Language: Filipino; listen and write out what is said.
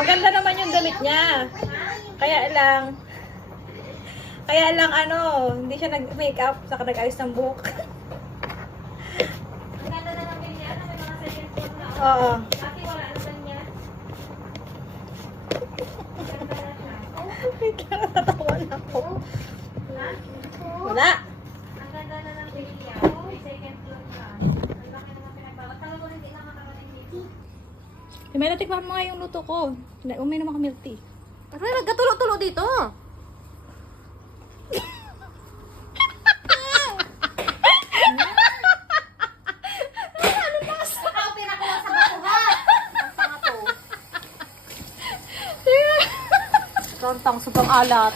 Maganda naman yung damit niya. Kaya lang ano, hindi siya nag-makeup, saka nag-ayos ng buhok. Maganda na lang din niya. Ano, may mga second phone na. Oo. Kasi wala naman niya. Maganda na siya. Wait lang, natawa na ako. Wala. Ang ganda na lang din niya. May second phone ka. Ang laki naman pinagbawas. Alam mo, hindi lang makakating dito. May natikman mo nga yung luto ko. Umay naman ka milk tea. Aray, nagkatulo-tulo dito. Ikaw pinakuha sa batuhan. Ang tanga to. Tontang sobrang alat.